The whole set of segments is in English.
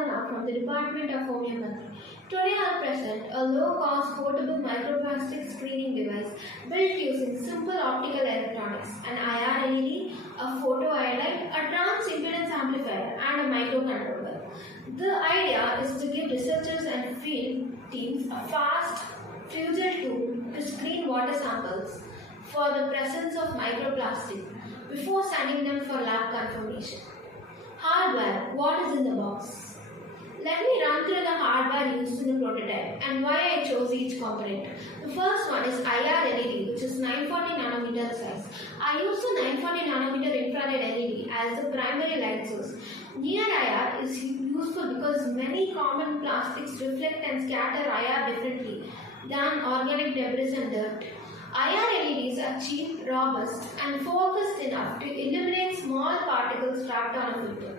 Sadhana from the Department of Homeopathy. Today I present a low-cost portable microplastic screening device built using simple optical electronics, an IR LED, a photoiodide, a trans-impedance amplifier and a microcontroller. The idea is to give researchers and field teams a fast, fluid tool to screen water samples for the presence of microplastic before sending them for lab confirmation. Hardware. What is in the box? Let me run through the hardware used in the prototype and why I chose each component. The first one is IR LED, which is 940 nanometer size. I used a 940 nanometer infrared LED as the primary light source. Near IR is useful because many common plastics reflect and scatter IR differently than organic debris and dirt. IR LEDs are cheap, robust, and focused enough to eliminate small particles trapped on a filter.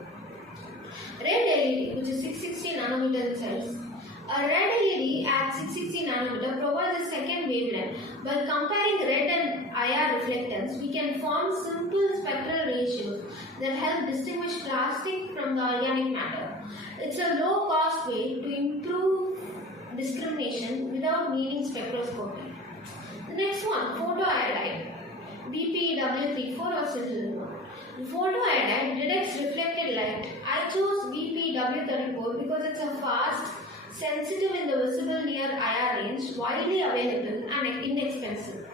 Red LED, which is 660 nanometer in size. A red LED at 660 nanometer provides a second wavelength. By comparing red and IR reflectance, we can form simple spectral ratios that help distinguish plastic from the organic matter. It's a low-cost way to improve discrimination without needing spectroscopy. The next one, photoiodide, BPW34 or Citizens. The photoiodide detects reflected light. I chose BPW34 because it's a fast, sensitive in the visible near IR range, widely available and inexpensive.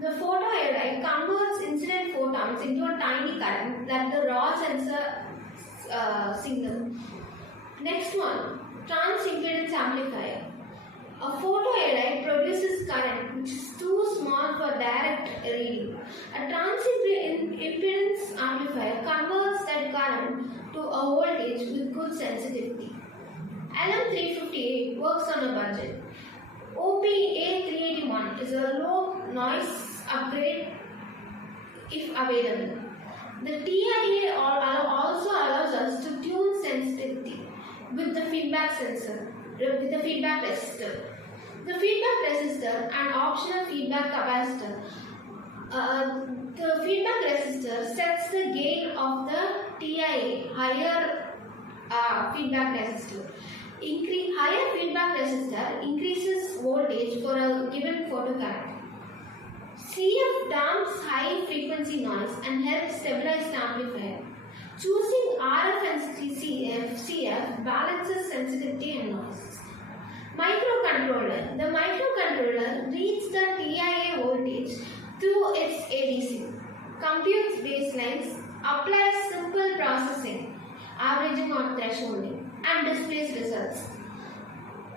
The photoiodide converts incident photons into a tiny current that the raw sensor signal. Next one, trans-impedance amplifier. A photoiodide produces current which is too small for direct reading. A trans-impedance amplifier converts that current to a voltage with good sensitivity. LM358 works on a budget. OPA381 is a low noise upgrade if available. The TIA also allows us to tune sensitivity with the feedback sensor, with the feedback resistor. The feedback resistor and optional feedback capacitor. The feedback resistor sets the gain of the TIA, higher feedback resistor. Higher feedback resistor increases voltage for a given photocurrent. CF damps high frequency noise and helps stabilize the amplifier. Choosing RF and CF balances sensitivity and noise. Microcontroller. The microcontroller reads the TIA voltage through its ADC, computes baselines, applies simple processing, averaging or thresholding, and displays results.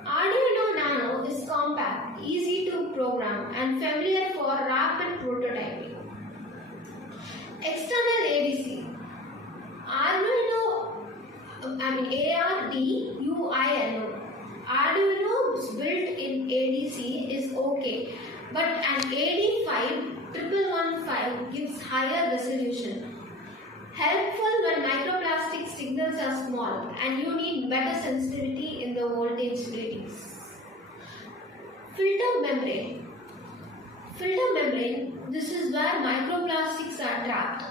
Arduino Nano is compact, easy to program, and familiar for rapid prototyping. External ADC. Arduino's built-in ADC is okay, but an AD51115 gives higher resolution. Helpful when microplastic signals are small and you need better sensitivity in the voltage readings. Filter membrane. Filter membrane, this is where microplastics are trapped.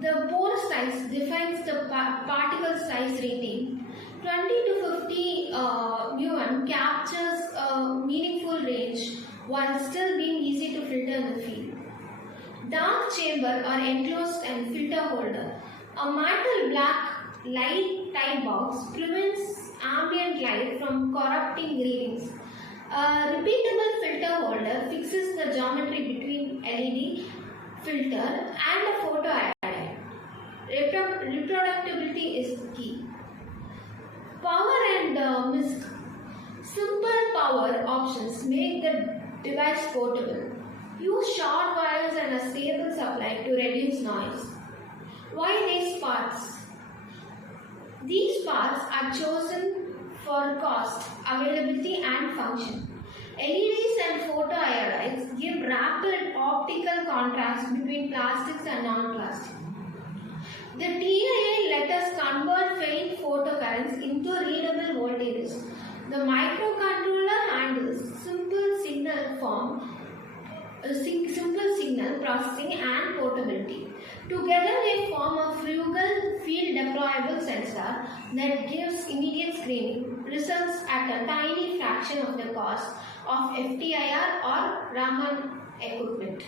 The pore size defines the particle size rating. 20 to 50 μm captures a meaningful range while still being easy to filter in the field. Dark chamber or enclosed and filter holder. A metal black light type box prevents ambient light from corrupting readings. A repeatable filter holder fixes the geometry between LED filter and a photoiodide. Reproducibility is key. Power and MISC. Simple power options make the device portable. Use short wires and a stable supply to reduce noise. Why these parts? These parts are chosen for cost, availability and function. LEDs and photoiodides give rapid optical contrast between plastics and non-plastic. The TIA let us convert faint photocurrents into readable voltages. The microcontroller handles simple signal processing and portability. Together they form a frugal field deployable sensor that gives immediate screening results at a tiny fraction of the cost of FTIR or Raman equipment.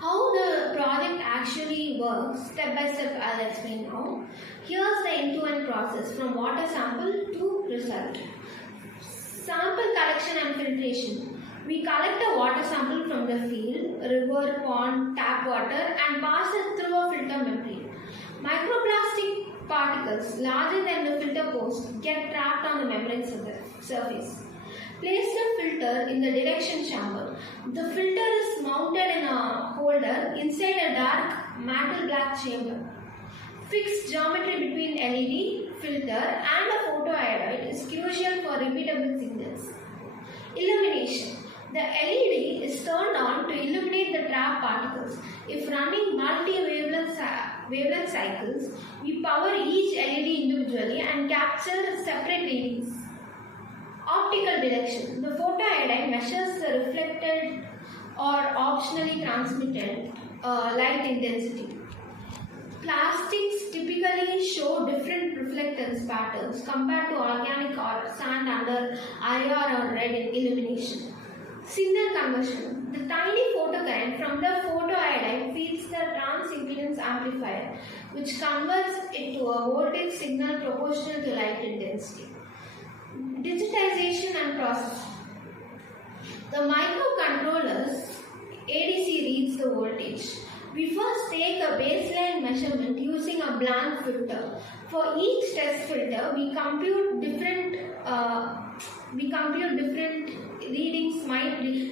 How the project actually works, step by step I'll explain now. Here's the end-to-end process from water sample to result. Sample collection and filtration. We collect a water sample from the field, river, pond, tap water and pass it through a filter membrane. Microplastic particles larger than the filter post get trapped on the membrane surface. Place the filter in the direction chamber. The filter is mounted in a holder inside a dark metal black chamber. Fixed geometry between LED, filter and a photoiodide is crucial for repeatable signals. Illumination. The LED is turned on to illuminate the trapped particles. If running multi-wavelength cycles, we power each LED individually and capture separate readings. Optical direction. The photoiodide measures the reflected or optionally transmitted light intensity. Plastics typically show different reflectance patterns compared to organic or sand under IR or red illumination. Signal conversion. The tiny photocurrent from the photoiodide feeds the trans-impedance amplifier, which converts it to a voltage signal proportional to light intensity. Digitization and processing. The microcontroller's ADC reads the voltage. We first take a baseline measurement using a blank filter. For each test filter, we compute different readings.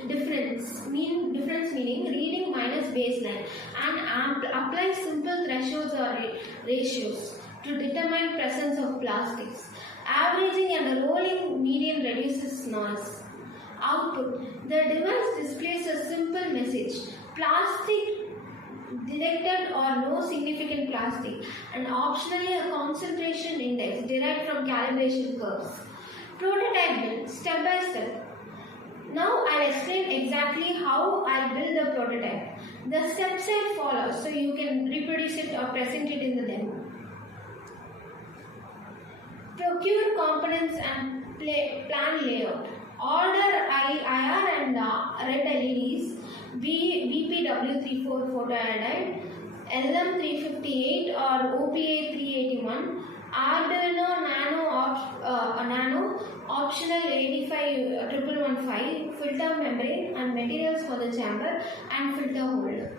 Difference meaning reading minus baseline, and apply simple thresholds or ratios to determine presence of plastics. Averaging and a rolling median reduces noise. Output. The device displays a simple message: plastic detected or no significant plastic, and optionally a concentration index derived from calibration curves. Prototype build, step by step. Now I'll explain exactly how I'll build the prototype. The steps I follow so you can reproduce it or present it in the demo. Procure components and plan layout. Order IR and red LEDs, BPW34 photoiodide, LM358 or OPA381, Arduino Nano optional 85115, filter membrane and materials for the chamber and filter holder.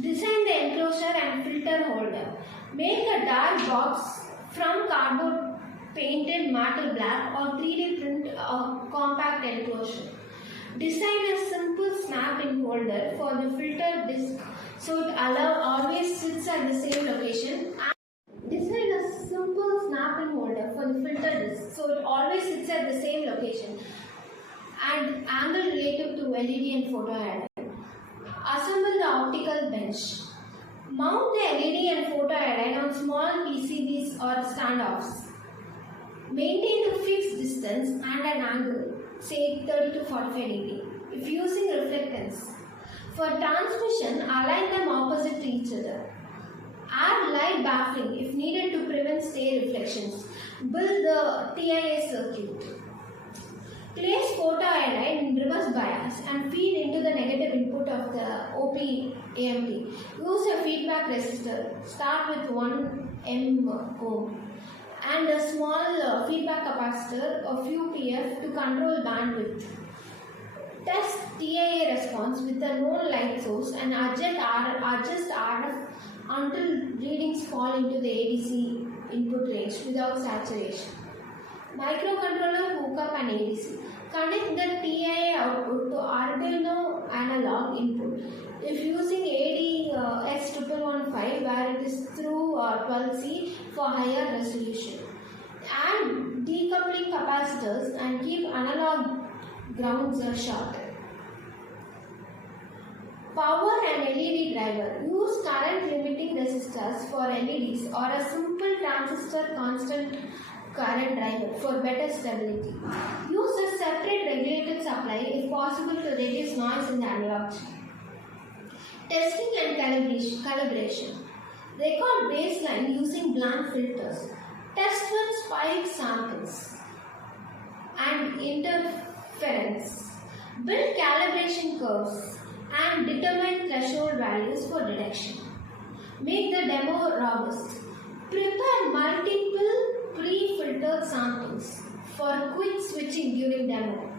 Design the enclosure and filter holder. Make a dark box from cardboard painted matte black or 3D print a compact enclosure. Design a simple snap-in holder for the filter disc so it always sits at the same location. Design a simple snap-in holder for the filter disc so it always sits at the same location and angle relative to LED and photoiodide. Assemble the optical bench. Mount the LED and photoiodide on small PCBs or standoffs. Maintain a fixed distance and an angle, say 30 to 45 degrees, if using reflectance. For transmission, align them opposite to each other. Add light baffling if needed to prevent stay reflections. Build the TIA circuit. Place photoiodide in reverse bias and feed into the negative input of the OP-AMP. Use a feedback resistor. Start with 1 ohm and a small feedback capacitor, a few PF to control bandwidth. Test TIA response with a known light source and adjust RF until readings fall into the ADC input range without saturation. Microcontroller hookup and ADC. Connect the TIA output to Arduino analog input. If using ADX1115 where it is through 12C for higher resolution. Add decoupling capacitors and keep analog grounds short. Power and LED driver. Use current limiting resistors for LEDs or a simple transistor constant current driver for better stability. Use a separate regulated supply if possible to reduce noise in the analog chip. Testing and calibration. Record baseline using blank filters. Test with spike samples and interference. Build calibration curves and determine threshold values for detection. Make the demo robust. Prepare multiple pre-filtered samples for quick switching during demo.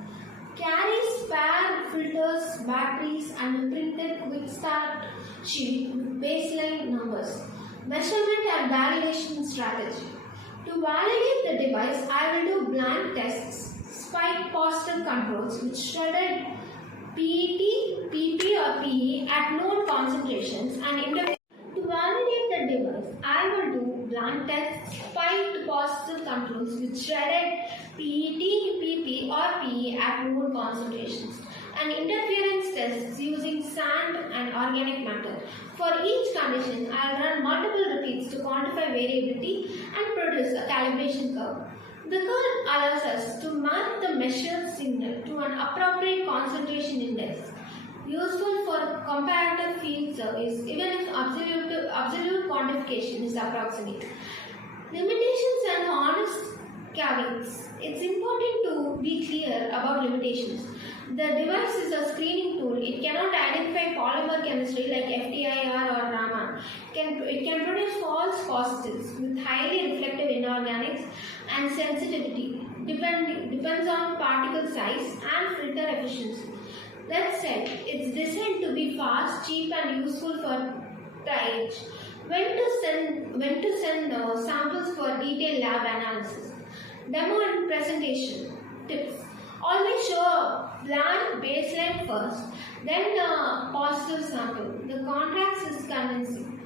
Carry spare filters, batteries and a printed quick start sheet with baseline numbers. Measurement and validation strategy. To validate the device, I will do blank tests, spike positive controls with shredded PET, PP or PE at known concentrations and to validate the device, I will do blank tests, spiked positive controls with shredded PET, PP or PE at known concentrations and interference tests using sand and organic matter. For each condition, I will run multiple repeats to quantify variability and produce a calibration curve. The curve allows us to map the measured signal to an appropriate concentration index, useful for comparative field surveys even if absolute quantification is approximate. Limitations and honest caveats. It's important to be clear about limitations. The device is a screening tool. It cannot identify polymer chemistry like FTIR or Raman. It can produce false positives with highly reflective inorganics and sensitivity. Depends on particle size and filter efficiency. That said, it's designed to be fast, cheap and useful for triage. When to send samples for detailed lab analysis. Demo and presentation tips. Always show a blank baseline first, then a positive sample. The contrast is convincing.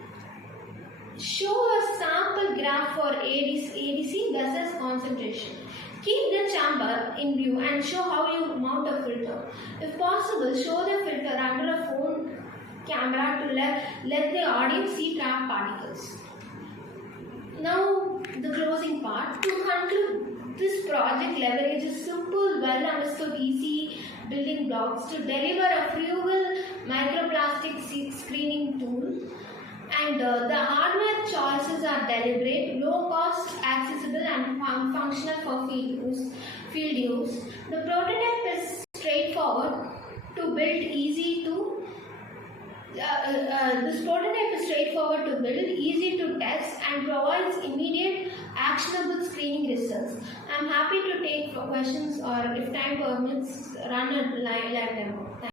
Show a sample graph for ADC versus concentration. Keep the chamber in view and show how you mount a filter. If possible, show the filter under a phone camera to let the audience see trapped particles. Now, the closing part. To conclude, this project leverages simple, well-understood, easy building blocks to deliver a frugal microplastic screening tool. And the hardware choices are deliberate, low cost, accessible and functional for field use. The prototype is straightforward to build, easy to test and provides immediate actionable screening results. I am happy to take questions or if time permits run a live demo.